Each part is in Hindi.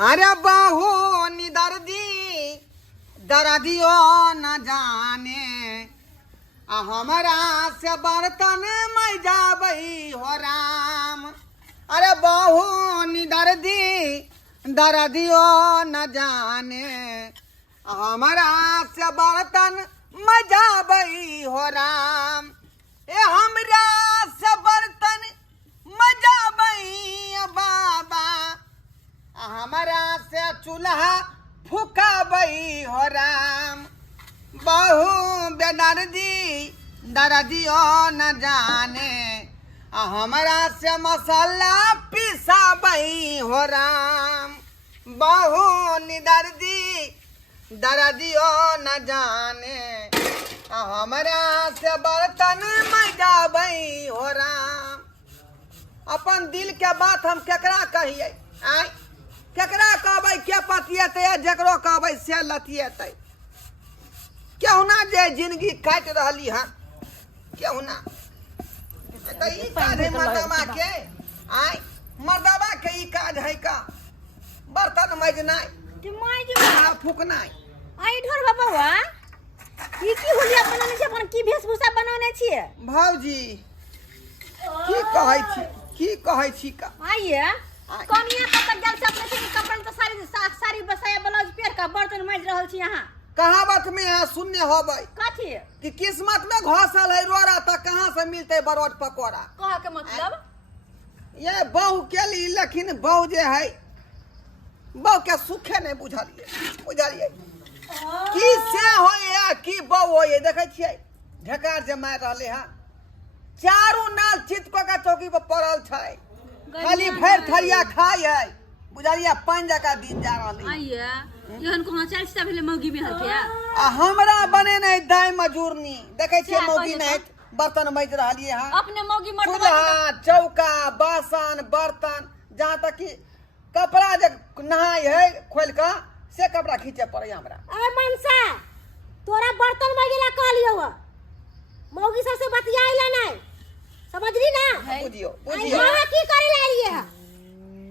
अरे बहू निदर्दी दर्दियो न जाने हमारा से बर्तन मैं जाबई हो राम। अरे बहू निदर्दी दर्दियो न जाने हमारा से बर्तन मैं जाबई हो राम। ए हमरा से बर्तन मैं जाबई बाबा हमारा से चूल्हा फुकाबई हो राम। बहु बेदर्दी दर्दियो न जाने हमारा से मसाला पिसाबई हो राम। बहु निदर्दी दर्दियो न जाने हमारा से बर्तन मजाबई हो राम। अपन दिल के बात हम केकरा कहिए आय केकरा कहबै के पतियेतै जकरो कहबै से लतियेतै। केहू ना जे जिंदगी काटि रहली हन केहू ना ई काज है मर्दवा के आय मर्दवा के ई काज है का बर्तन मजनाइ फूकनाइ। आई ढोर बाबा ई की होलिया बनाने छै अपन की वेशभूषा बनाने छियै भौजी की कहै छी का आइए कनिया तक गल से अपने कपड़ा तो साड़ी बसाया ब्लाउज पेर का बर्तन माज रहल छी यहां कहावत में यहाँ शून्य होबै कथी कि किस्मत में घोसल है रोरा तो कहाँ से मिलते बरोट पकोड़ा। कह के मतलब ये बहू के लिए लेकिन बहू जे है बहू के सुखे नहीं बुझलिए की से होए की बहू होए देखे छियै ढेकार जे मार रहले है चारू नाल चित को का चौकी पर पड़ल छै खाली भर थरिया खाय है बुझलिए पानी जका दिन जा रहले आइए एहन कोनो चाल से भेले मौगी में हल के हमरा बने नहीं दाय मजूरनी देखे छियै मौगी नहीं बर्तन मज रहलिए हां अपने मौगी मर्द चूल्हा चौका बासन बर्तन जहाँ तक कि कपड़ा जे नहाय है खोल का से कपड़ा खींचे पड़े हमरा। ए मनसा तोरा बर्तन मजेला कहलियो मौगी सबसे बतियाइला नहीं समझली ना बुझियो यहाँ की करे ला लिए है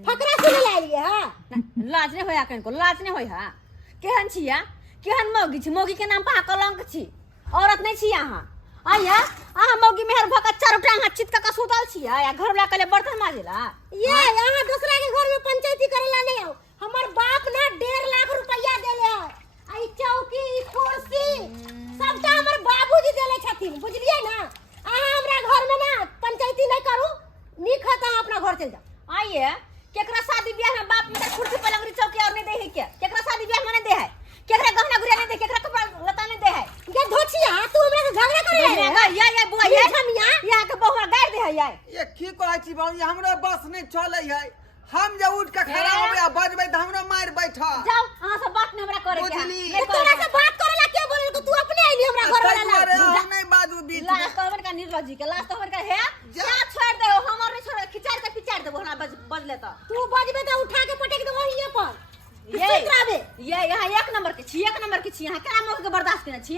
फकरा सुने ला लिए है लाज ने होया कनको लाज ने होय हा केहन छिया केहन मौगी छी मौगी के नाम पर कलंक छी औरत नहीं छी यहां आइया आ मौगी मेहर भका चार टांग चित का सुतल छी या घर वाला कले बर्तन माजेला ये यहाँ दूसरा के घर में पंचायती करेला नहीं हो हमर बाप ना 1.5 लाख रुपया देले है आई चौकी कुर्सी सबटा हमर बाबूजी देले छथिन बुझलिए ना अहाँ हमरा घर में ना पंचायती नहीं करू निक है तो अपना घर चल जाओ। आइए केकरा शादी ब्याह में बाप में कुर्सी पलंग चौकी और नहीं दे है क्या केकरा शादी ब्याह में नहीं दे है केकरा गहना गुड़िया नहीं दे केकरा कपड़ा लता नहीं दे है ये धोछिया तू हमरा से झगड़ा करे है या बुआ ये यहां के बहुआ गाड़ दे है ये की कहै छी भौजी हमरो बस नहीं चले है हम जे उठ के खड़ा होबे बजबै त हमरो मार बैठा जाओ अहां से बात नहीं हमरा करे के बुझली तोरा से बात करेला के बोलल को तू अपने आइली हमरा घर वाला हम नहीं बाजू बीच में लास्ट हमर का निर्लजी के लास्ट हमर का है क्या छोड़ दे हमर नहीं छोड़ खिचार के पिचार दे हमरा बजले त तू बजबे त उठा के पटक दे वहीं पर ये यहाँ एक नंबर के छी यहाँ केना मौके के बर्दाश्त करने छी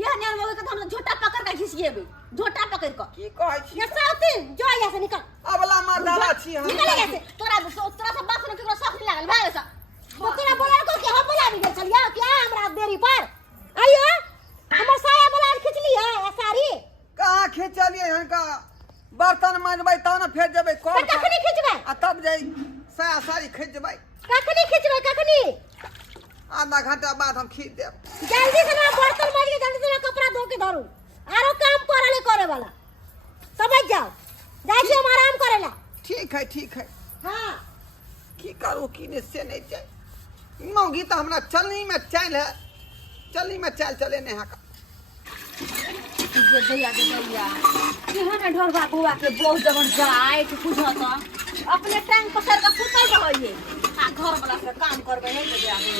यह ने मौके के हम झोटा पकड़ के घिसिएबे झोटा पकड़ के की कहै छी ये साउथीन जो यहाँ से निकल अबला मर्दावा छी हम निकल यहाँ से तोरा से बात सुन के शौक नहीं लागल भाग ऐसा तो तोरा बोलल को के हम बोला भी गेल छलिया क्या हमरा देरी पर आइयो हमर साया बोला खींच ली है साड़ी कहाँ खींचलिए हन का बर्तन मांजबै त न फेर जेबै कोन कखनी खींचबै आ तब जाई साया साड़ी खींचबै कखनी खींचबै कखनी आधा घंटा बाद हम खींच देब जल्दी से ना बर्तन मांज के जल्दी से कपड़ा धो के धरू आरो काम परले करे वाला समझ जाओ जाई छी हम आराम करेला ठीक है हां की करू की ने से नहीं जाए मौगी तो हमरा चलनी में चल है चलनी में चले ने हा ये भैया केहन ढोर बाबूआ के बहुत जवन जाए के पूछो तो अपने टांग पकड़ के सुतल रहिए आ घर वाला से काम करबे नहीं दे आगे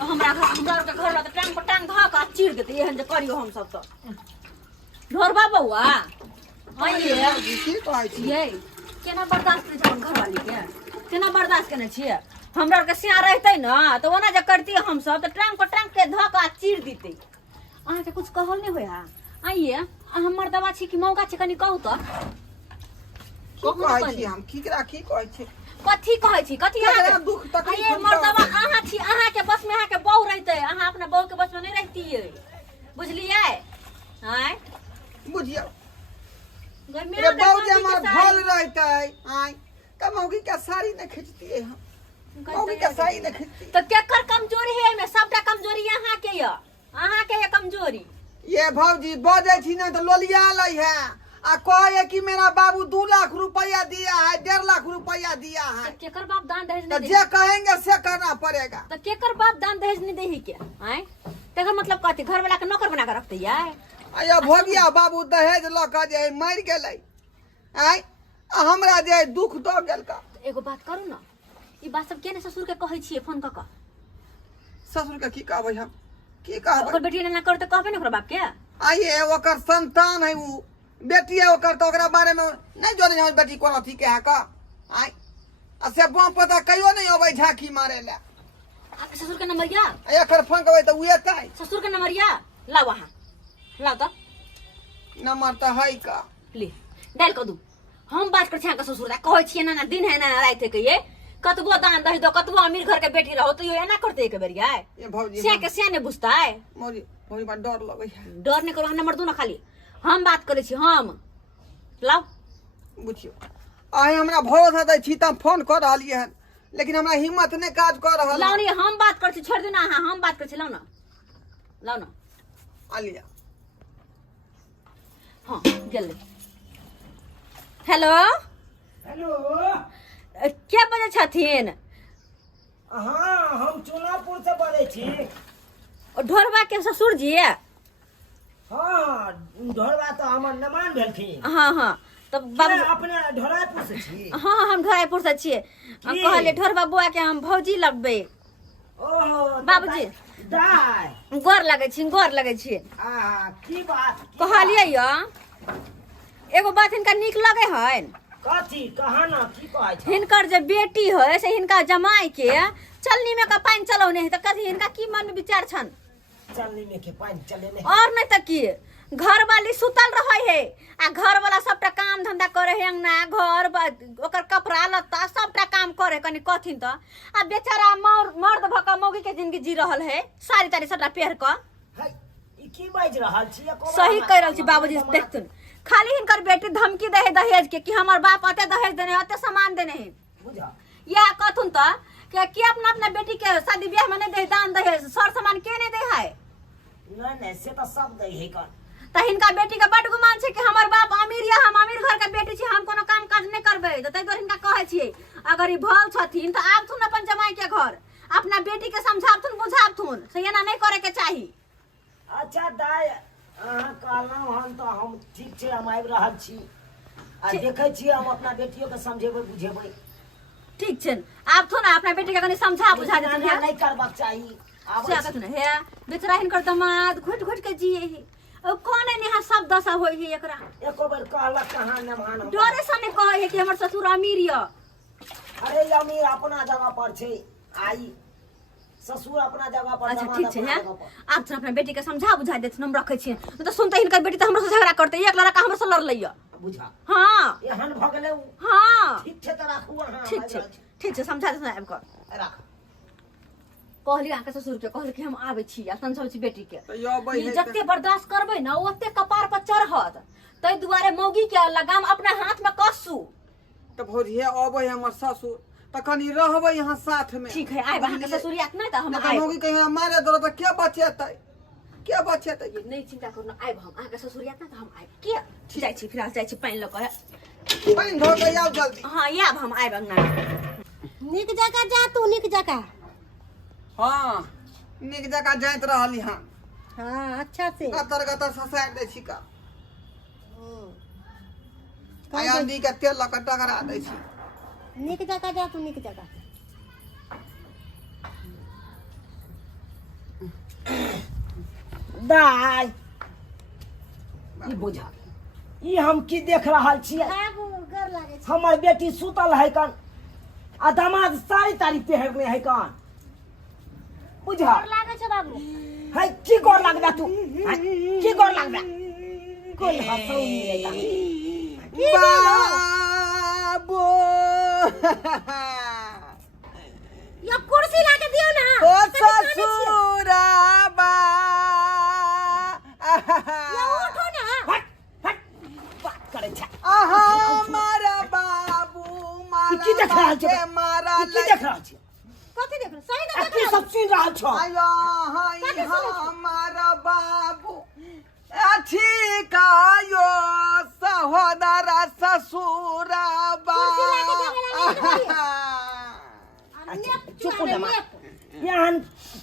हमरा के घर वाला टांग पर टांग धा के चीर देते एहन जे करियो हम सब तो ढोर बाबूआ आइए की कहै छी ये केना बर्दाश्त करे अपन घर वाली के केना बर्दाश्त करने छिए हमरा के सिया रहते ना तो ओना जे करती हम सब तो टांग पर टांग के धा के चीर देते अहाँ के कुछ कहल नहीं होया आइए हमर दवा छी कि मौका छी कनी कहू तो की कहै छी हम की कहै छी कथी कहै छी कथी केकरा अहाँ दुख तकलीफ ये होइता? मर्दवा अहाँ छी अहाँ के बस में अहाँ के बहू रहते अहाँ अपना बहू के बस में नहीं रहती बुझलिए हैं बुझियो घर में रे आधा बाबू जे कांदी के हमार साड़ी। भल रहते आई त मौगी के साड़ी न खींचती है मौगी के साड़ी न खींचती तो केकर कमजोरी है में सबटा कमजोरी अहाँ के य अहाँ के है कमजोरी ये भौजी बजे छी न तो लोलिया लै है आ कहे कि मेरा बाबू 2 लाख रुपया दिया है 1.5 लाख रुपया दिया है तो केकर बाप दान दहेज तो नहीं जे कहेंगे से करना पड़ेगा तो केकर बाप दान दहेज नहीं देही के हैं तेकर मतलब कथी घर वाला के नौकर बना के रखते है अया भोगिया बाबू दहेज ल के जे मर गेलै आई आ हमरा जे दुख द गेल का एगो बात करू ना ई बात सब केने ससुर के कहै छिए फोन क ससुर के की कहबै हम की कहबै ओकर बेटी ने ना कर त कहबे ना ओकर बाप के आइए ओकर संतान है उ बेटी है ओकर तो ओकरा बारे में नहीं जाने हम बेटी कोन अथी के है का आई आ से बाप पता कहियो नहीं अबै झाकी मारे ले आपके ससुर के नंबरिया एकर फोन करबै त उ एतै ससुर के नंबरिया लाओ वहां लाओ तो नंबर त है का ले डाल कर दू हम बात कर छिया के ससुर दा कहै छिए ना दिन है ना रात है के ये कतबो दान दही दो कतबो अमीर घर के बेटी रहो तो ये एना करते एक बेरिया ये भौजी से के से ने बुझता है मोरी मोरी बा डर लगै है डर नहीं करो नंबर दू ना खाली हम बात करे छी हम लाओ बुझियो आइ हमरा भरोसा दै छी त फोन कर रहलिए हन लेकिन हमरा हिम्मत नहीं काज कर रहल लाओ नहीं हम बात कर छी छोड़ देना हां हम बात कर छी लाओ ना आलिया हां गेल हेलो हेलो क्या बजे छथिन हाँ हम चुनापुर से बोले छी ढोरबा के ससुर जी हाँ ढोरबा तो हमर नमान भेलखिन हाँ हाँ तो बाबू के अपने ढोरापुर से छी हाँ हम ढोरापुर से छिए की? कहले ढोरबा बुआ के हम भौजी लगबे ओहो तो बाबूजी। दाय गोर लगे छी की बात कहलिए य एगो बात हिनका निक लगे हन कथी कहा ना की कहै छै हिनकर जे बेटी है से हिनका जमाई के चलनी में का पानी चलौने है तो कथी हिनका की मन में विचार छन चलनी में के पानी चले ने और नहीं तो की घर वाली सुतल रहे है आ घर वाला सबटा काम धंधा करे है अंगना घर ओकर कपड़ा लत्ता सबटा काम करे कनी कथिन तो आ बेचारा मर्द भका मौगी के जिंदगी जी रहल है सारी तारी सबटा पहर क है ई की बाज रहल छी सही कह रहल छी बाबूजी देखथुन खाली हिनकर बेटी धमकी दे है दहेज के कि हमर बाप अते दहेज देने अते सामान देने है बुझा यह कथुन तो कि अपना अपना बेटी के शादी ब्याह में नहीं दे दान दहेज सर सामान के नहीं दे है नहीं से तो सब दे है कर त हिनका बेटी के बड गुमान छै कि हमर बाप अमीर या हम अमीर घर के बेटी छी हम कोनो काम काज नहीं करबे त तै हिनका कहै छियै अगर ई भल छथिन त आबथुन अपन जमाई के घर अपना बेटी के समझाबथुन बुझाबथुन से एना नहीं करे के चाही अच्छा दाय अहाँ कहलहुँ हन तो हम ठीक छै हम आबि रहल छी आ देखै छी हम अपना बेटियों के समझेबै बुझेबै ठीक छै आबथुन अपना बेटी के कनी समझा बुझा देथिन एना नहीं करबाक चाही आबै से कथुन हे बेचारा हिनकर दमाद घुट घुट के जिए है ओ कोने नेहा सब दशा होई है एकरा एको बेर कहलक कहाँ नमान डरे से नहीं कहे है कि हमर ससुर अमीर य अरे ये अमीर अपना जगह पर छै आई ससुर अपना जगह पर अच्छा दामाद ठीक छै अपना हैं जगह पर। आप तो अपना बेटी के समझा बुझा देथिन हम रखै छियै तो सुनते हिनकर बेटी तो हमरो से झगड़ा करते एक लड़का हमरो से लड़ लैया बुझा हाँ एहन भ गेलै उ। हाँ ठीक छै त राखू अहाँ ठीक छै समझा देथिन आबि कऽ राख कहली अहाँके ससुर के कहली कि हम आबै छी आ समझबै छी बेटी के तो यो बहिन ई जते बर्दाश्त करबै ना ओते कपार पर चढ़त तै दुआरे मौगी के लगाम अपना हाथ में कसू तो भौजी अबै हमर ससुर त कनी रहबै यहाँ साथ में ठीक है आइ अहाँके ससुरियात नहीं त हम नहीं तो आइ मौगी कहीं मारे दरो तो क्या बचेतै नहीं चिंता करू आइ हम अहाँके ससुरियात नहीं त हम आइ के जाइ छी फिलहाल जाइ छी पानी ल कर पानी धो के आउ जल्दी हाँ याब हम आइ अंगना निक जगह जा तू निक जगह हाँ निक जगह जाइत रहली हाँ हाँ अच्छा से गतर ससार दै छी का आंधी के तेल लऽ के टकरा दै छी निक जगह जा तू निक जगह दाय ई बुझा ई हम की देख रहल छियै बाबू गर लागे छै हमर बेटी सुतल है कन आ दामाद सारी तारी पहरने है कन बुझा गर लागे छै बाबू है की गोर लगबे तू हैं? की गोर लगबे कोई हंसौ नहीं की बोलो बाबू या कुर्सी लाके दियो ना ओ कभी जाने छियै। ससुराबा या उठो ना हट हट बात करे छै हमारा बाबू ई की देख रहल छै मारा मारा ई की देख रहल छै कथी देख रहे सही आ ना की देख सब सुन रहल छौ आया हाय कथी सुनै छी? हमारा बाबू अच्छी कायो सहोदरा ससुराबा कुर्सी लाके देवे ला अच्छा, नहीं चुप हो जा माँ। यहाँ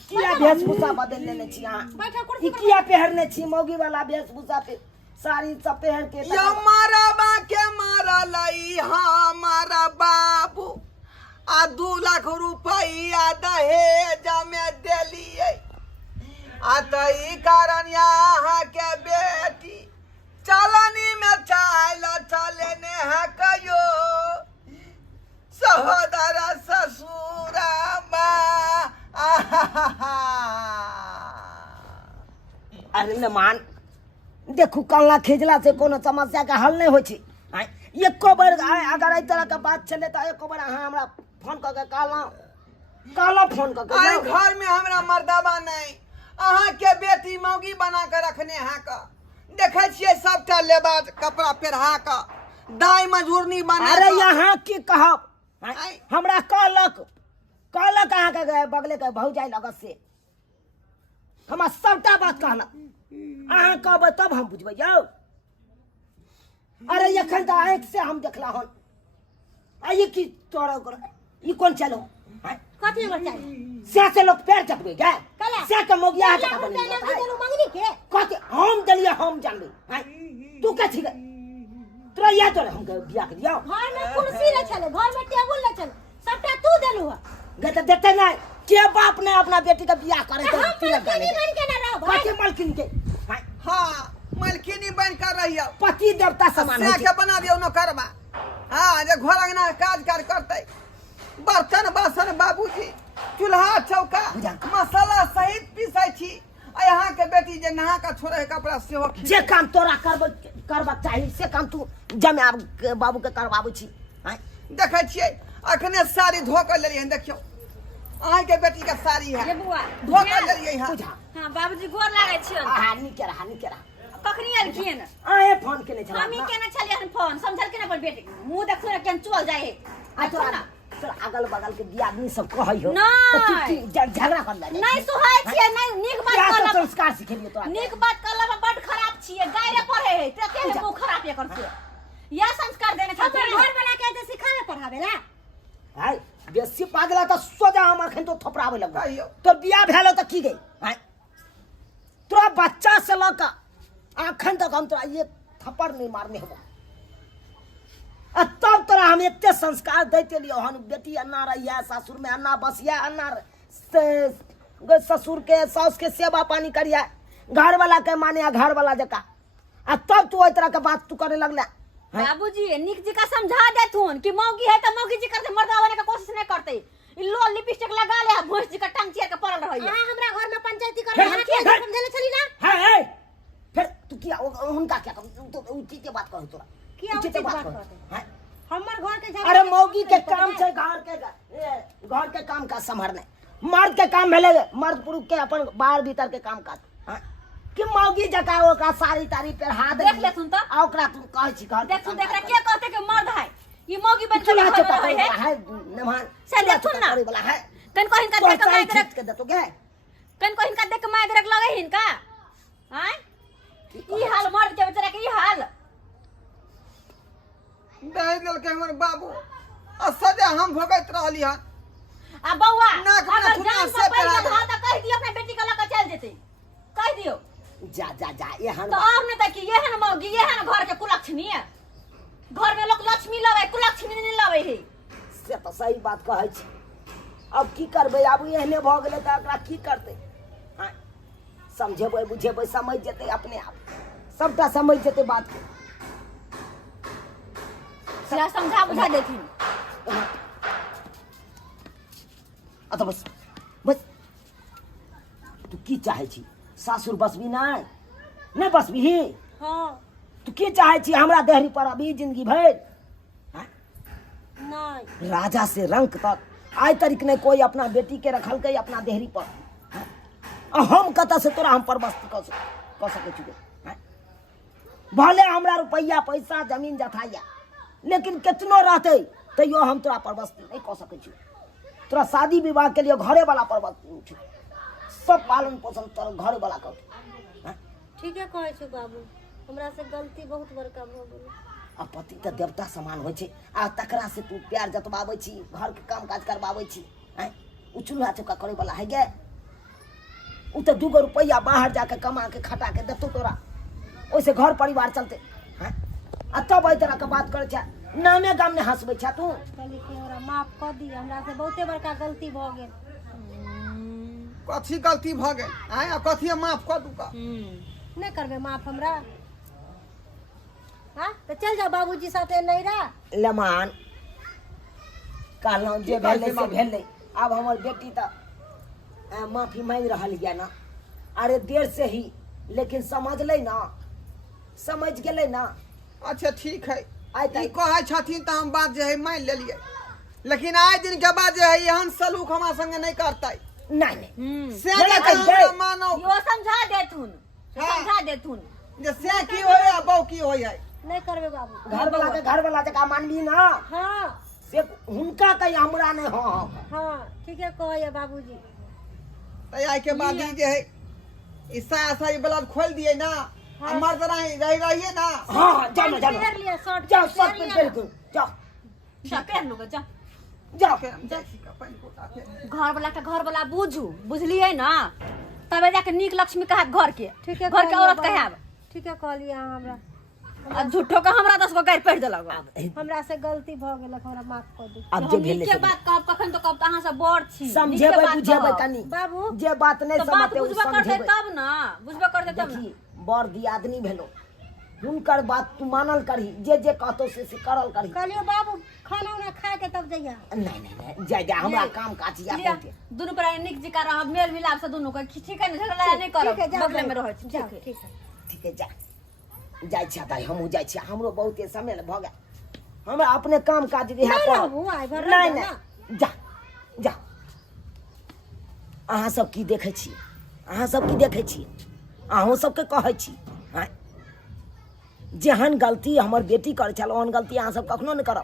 किया वेशभूषा बदल लेने छी यहाँ बैठा कुर्सी ई पर किया पहरने छी मौगी वाला वेशभूषा पे साड़ी सब पहन के या मारा के मारा लई हमारा बाबू आ 2 लाख रुपया दहेज में दिलिए आ तई कारण यहाँ के बेटी चलनी में चाल चलने है कयो सहोदर ससुरा अरे न मान देखू कल्ला खींचला से कोनो समस्या का हल नहीं हो छी एको बार अगर एहि तरह के बात चले तो एको बार अहाँ हमरा फोन करके कहला फोन करके आई जाओ। घर में हमरा मर्दबा नहीं अहाँ के बेटी मौगी बना के रखने हैं का देखे छियै सबटा लेबा कपड़ा पहिरा का दाई मजूरनी बना अरे के। यहाँ की कहब आय। हमरा कहलक अहाँ के बगले के भौजाई लगत से हमरा सबटा बात कहलक अहाँ कहबै तब हम बुझबै यौ अरे एखन तऽ आँखि से हम देखला हन आ ये की तोरा कर ई कोन चलो कथी में चाहिए से लोग पैर चटबे गे कला से के मोगिया लाख चटा रुपया बने लागी देलू मंगनी के कथी हम देलिए हम जानबै तू के छी तोरा याद तोरा हम बियाह के दियौ घर में कुर्सी न चले घर में टेबुल न चले सबटा तू देलू है गे तऽ देते नहीं के बाप ने अपना बेटी के बियाह करे तो तो हम तिलक गाने मालकिनी बन के न रहो भाई कथी मालकिन के हाँ मलकिनी बन कर रही है पति देवता समान से होइ के छै बना दियो नौकरबा हाँ जे घर अंगना काज करते बर्तन बासन बाबूजी चूल्हा चौका बुझा। मसाला सहित पीसे छी आ यहाँ के बेटी जे नहा के छोड़े है कपड़ा सेहो खींचे। जे काम तोरा करबा चाही से काम तू जमे बाबू के करबाबै छी देखे छियै अखने साड़ी धो कर लेलियै हन देखियो अहाँ के बेटी के साड़ी ये है बुआ धो कर लेलियै हन बुझा हाँ बाबूजी गोर लागै छियन हानि केरा कखनी एलखिन आए फोन केने छला हम ही केने छलिए हन फोन समझल के ना अपन बेटी मुंह देखो ना केन चल जाए आ तोरा तोरा अगल बगल के दियादनी सब कहै हो नहीं। झगड़ा कर ले नहीं सुहाय छिए नहीं नीक बात क्या कहला संस्कार सिखेलिए तोरा नीक बात कहला में बड खराब छिए गायरे पढ़े है ते के मुंह खराब ये कर छिए या संस्कार देने हम छथिन घर वाला के तो सिखावे पढ़ावे ला हाय बेसी पागला त सोजा हम अखन तो थपरावे लगबो कहियो। तो बियाह भेलो त की गई हाय तोरा बच्चा से लक अखन तक हम तोरा ये थप्पड़ नहीं मारने हो तब तोरा हम एते संस्कार दैते लियो हन बेटी अन्ना रहिया ससुर में अन्ना बसिया अन्ना ससुर के सास के सेवा पानी करिया घर वाला के माने घर वाला जका आ तब तू ओई तरह के बात तू करे लगला बाबूजी निक जी का समझा देथुन कि मौगी है त मौगी जी करते मर्दा बने का कोशिश नहीं करते ई लो लिपस्टिक लगा ले भोंस जी का टांग चियर के पड़ल रहई हां हमरा घर में पंचायती फिर करे हम हां क्या के कर- समझले छली ना है फिर तू क्या उनका क्या तो उचित के बात करो तोरा क्या उचित उचित बात बात करो करते? हैं? हमर घर के झगड़ा अरे मौगी के काम से घर के काम का संभरने मर्द के काम भेले मर्द पुरुष के अपन बाहर भीतर के काम काज हैं? कि मौगी जका ओकरा साड़ी तारी पे हाथ देख लेथुन त। आ ओकरा तू कहै छी घर के देखू काम देख काज के कहते के मर्द है ये मौगी बन के चूल्हा घर चौका में करे है वाला है नमान से देखथुन ना। वाला है कन को हिनका तो देख के चाय माय खींच के देतो गे कन को हिनका देख के माय दरक लगे हिनका हैं ई हाल मर्द के बेचारा के ई हाल दे देलकै हमर बाबू आ सजा हम भोगैत रहली हन आ बौआ नाक में अगर थुनिया जान से से पहले पहरा दे। भाव त कह दियो अपने बेटी का लगा चल जेते कह दियो जा एहन तो अब न तक ये है न मौगी ये है न घर के कुलक्षणी है घर में लोग लक्ष्मी लवे कुलक्षणी नहीं लवे है से तो सही बात कहै छी अब की करबै आब एहने भ गेलै त एकरा की करतै हाँ, समझेबै बुझेबै समझ जेतै अपने आप सबटा समझ जेतै बात के से समझा बुझा देथिन अत बस बस तू की चाहै छी सासुर बसबी नहीं बसबी हां तू की चाहै छी हमरा देहरी पर अभी जिंदगी भर हाँ? नहीं राजा से रंक तक आइ तरीक ने कोई अपना बेटी के रखल के अपना देहरी पर हैं? आ हम कत से तोरा हम परबस्त क सके छी हैं? भले हमरा रुपया पैसा जमीन जथाया लेकिन कितनो रहते तैयो हम तोरा परबस्ती नहीं क सके छी। तोरा शादी विवाह के लिए घरे वाला परबस्ती छै, सब पालन पोषण तोरा घरे वाला कर। ठीक है कहै छी बाबू, हमरा से गलती बहुत बड़का भ गेल। आ पति तो देवता समान होइ छै, आ तकरा से तू प्यार जतबाबै छी, घर के काम काज करबाबै छी हैं? उ चूल्हा चौका करे वाला है गे? उ तो 2 रुपया बाहर जाके कमा के खटा के देतो तोरा, ओइसे घर परिवार चलते हैं? आ तब एहि तरह के बात करे छा, नामे गाम ने हंसबै छा तू। कहली कि हमरा माफ कर दी, हमरा से बहुते बड़का गलती भ गेल। कथी गलती भ गेल आय? आ कथी माफ कर दू का? नहीं करबे माफ हमरा? हाँ तो चल जाओ बाबूजी साथे नैरा। लमान कहलहुँ जे भेलै से भेलै, आब हमर बेटी तो माफी मांग रहल है ना। अरे देर से ही लेकिन समझलै ना, समझ गेलै ना। अच्छा ठीक है, आइ ई कहै छथिन तो हम बात जे है मान लेलिए, लेकिन आए दिन के बाद जे है एहन सलूक हमरा संगे नहीं करतै। नहीं नहीं से नहीं जे करतै। हमरा मानो यो समझा देथुन, हाँ। समझा देथुन। जे से की होय आ बहु की होय है। नहीं करबे बाबू। घर वाला जका मानबी ना हाँ से हुनका कही हमरा नहीं। हाँ हाँ ठीक है कहे बाबूजी। तो आए के बाद ई जे है ईसा ऐसा ये ब्लड खोल दिए ना, मर्द रहिए ना। हाँ जाओ ना, जाओ ना। पहन लिया शर्ट, जाओ सब पे पहन के जाओ जा पहन लो जा। जाओ। घर वाला बुझू, बुझलिए ना, तबे जाके नीक लक्ष्मी कहब घर के। ठीक है घर के औरत कहब। ठीक है कहलिए हमरा, आ झूठो का हमरा 10 गो गारि पढ़ देलक। हमरा से गलती भ गेल, हमरा माफ कर दी। अब जे हम भेलै नीक के बात कहब कखन तो कहब अहाँ सब बड़ छी। समझेबै बुझेबै कनी। बाबू जे बात नहीं तो बात समझते उ बुझबे करते समझेबै। तब ना, बुझबे करते तब ना। देखी बड़ दियादनी भेलो, हुनकर बात तू मानल करही, जे कहतो से करल करही। कहलियो बाबू खाना उना खा के तब जइया। नहीं नहीं नहीं जा जा, हमरा काम काज या लिया, होते। दुनू प्राणी नीक जिका रहब, मेल मिलाप से दुनू के ठीक है ना, झगड़ा नहीं करब, ठीक है, जाओ, बगले में जाओ, रहै छी। जाओ, ठीक है। ठीक है। ठीक है जा, जाय छी ताई हमहू जाय छी, हमरो बहुते समय भ गेल, हमरा अपने काम काज रिहा नहीं कर। रहू, आइ भर नहीं रह जा नहीं जा जा। अहाँ सब की देखै छी, अहाँ सब की देखै छी, अहूँ सबके कहै छी हैं? जेहन गलती हमर बेटी करै छल ओहन गलती अहाँ सब कखनो नहीं करब।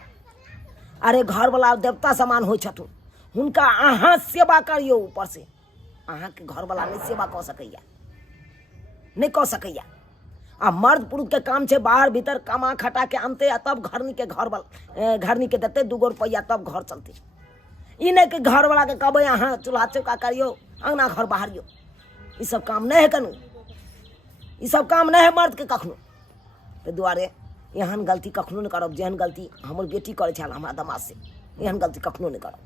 अरे घर वाला देवता समान होइ छथुन, हुनका अहाँ सेवा करियो। ऊपर से अहाँ के घर वाला नहीं सेवा कऽ सकैया, नहीं कऽ सकैया। आ मर्द पुरुष के काम छै बाहर भीतर कमा खटा के आनते, आ तब घरनी के देते 2 रुपया, तब घर चलते। ई नहीं कि घर वाला के कहबै अहाँ चूल्हा चौका करियो, अंगना घर बहारियो। ई सब काम नहीं है कनु, ई सब काम नहीं है मर्द के कखनो। ताहि दुआरे एहन गलती कखनो नहीं करब, जेहन गलती हमर बेटी करै छल हमरा दमाद से, एहन गलती कखनो नहीं करब।